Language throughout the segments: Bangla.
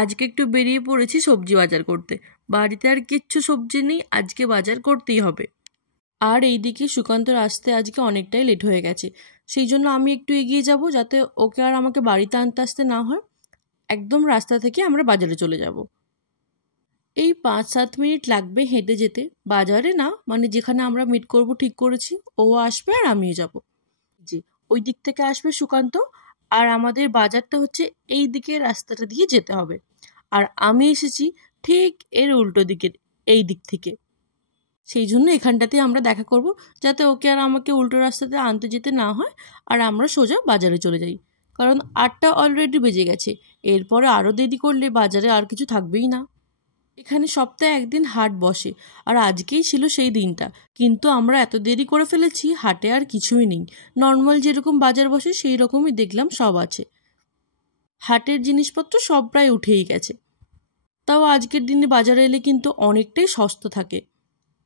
আজকে একটু বেরিয়ে পড়েছি সবজি বাজার করতে। বাড়িতে আর কিচ্ছু সবজি নেই, আজকে বাজার করতেই হবে। আর এইদিকে সুকান্তর আসতে আজকে অনেকটাই লেট হয়ে গেছে, সেই জন্য আমি একটু এগিয়ে যাব যাতে ওকে আর আমাকে বাড়িতে আনতে আসতে না হয়। একদম রাস্তা থেকে আমরা বাজারে চলে যাব। এই 5-7 মিনিট লাগবে হেঁটে যেতে। বাজারে না, মানে যেখানে আমরা মিট করব ঠিক করেছি, ও আসবে আর আমিও যাব। জি, ওই দিক থেকে আসবে সুকান্ত, আর আমাদের বাজারটা হচ্ছে এই দিকে রাস্তাটা দিয়ে যেতে হবে। আর আমি এসেছি ঠিক এর উল্টো দিকের এই দিক থেকে, সেই জন্য এখানটাতে আমরা দেখা করব যাতে ওকে আর আমাকে উল্টো রাস্তাতে আনতে যেতে না হয়, আর আমরা সোজা বাজারে চলে যাই। কারণ 8টা অলরেডি বেজে গেছে, এরপরে আরও দেরি করলে বাজারে আর কিছু থাকবেই না। এখানে সপ্তাহে একদিন হাট বসে, আর আজকেই ছিল সেই দিনটা, কিন্তু আমরা এত দেরি করে ফেলেছি, হাটে আর কিছুই নেই। নর্মাল যেরকম বাজার বসে সেই রকমই দেখলাম সব আছে। হাটের জিনিসপত্র সব প্রায় উঠেই গেছে। তাও আজকের দিনে বাজারে এলে কিন্তু অনেকটাই সস্তা থাকে।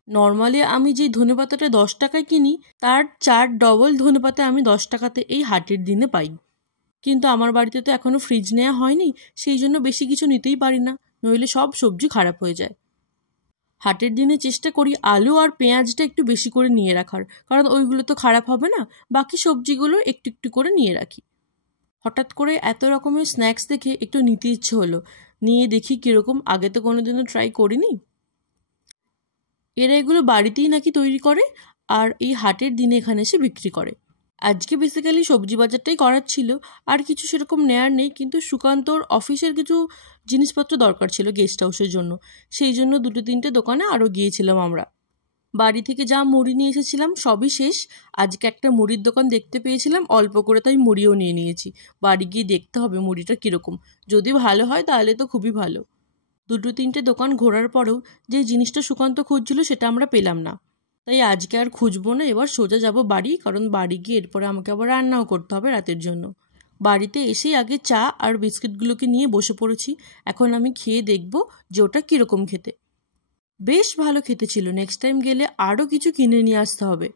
নর্মালি আমি যেই ধনেপাতাটা 10 টাকায় কিনি, তার 4 ডবল ধনেপাতা আমি 10 টাকাতে এই হাটের দিনে পাই। কিন্তু আমার বাড়িতে তো এখনও ফ্রিজ নেওয়া হয়নি, সেই জন্য বেশি কিছু নিতেই পারি না, নইলে সব সবজি খারাপ হয়ে যায়। হাটের দিনে চেষ্টা করি আলু আর পেঁয়াজটা একটু বেশি করে নিয়ে রাখার, কারণ ওইগুলো তো খারাপ হবে না, বাকি সবজিগুলো একটু একটু করে নিয়ে রাখি। হঠাৎ করে এত রকমের স্ন্যাক্স দেখে একটু নিতে ইচ্ছে হলো, নিয়ে দেখি কীরকম, আগে তো কোনোদিনও ট্রাই করিনি। এরা এগুলো বাড়িতেই নাকি তৈরি করে, আর এই হাটের দিনে এখানে এসে বিক্রি করে। আজকে বেসিক্যালি সবজি বাজারটাই করার ছিল, আর কিছু সেরকম নেয়ার নেই, কিন্তু সুকান্তর অফিসের কিছু জিনিসপত্র দরকার ছিল গেস্ট হাউসের জন্য, সেই জন্য 2-3টে দোকানে আরও গিয়েছিলাম আমরা। বাড়ি থেকে যা মুড়ি নিয়ে এসেছিলাম সবই শেষ। আজকে একটা মুড়ির দোকান দেখতে পেয়েছিলাম অল্প করে, তাই মুড়িও নিয়ে নিয়েছি। বাড়ি গিয়ে দেখতে হবে মুড়িটা কীরকম, যদি ভালো হয় তাহলে তো খুবই ভালো। 2-3টে দোকান ঘোরার পরেও যে জিনিসটা সুকান্ত খুঁজছিল সেটা আমরা পেলাম না, তাই আজকে আর খুঁজবো না, এবার সোজা যাব বাড়ি, কারণ বাড়ি গিয়ে এরপরে আমাকে আবার রান্নাও করতে হবে রাতের জন্য। বাড়িতে এসেই আগে চা আর বিস্কিটগুলোকে নিয়ে বসে পড়েছি। এখন আমি খেয়ে দেখব যে ওটা কীরকম খেতে। বেশ ভালো খেতে ছিল, নেক্সট টাইম গেলে আরও কিছু কিনে নিয়ে আসতে হবে।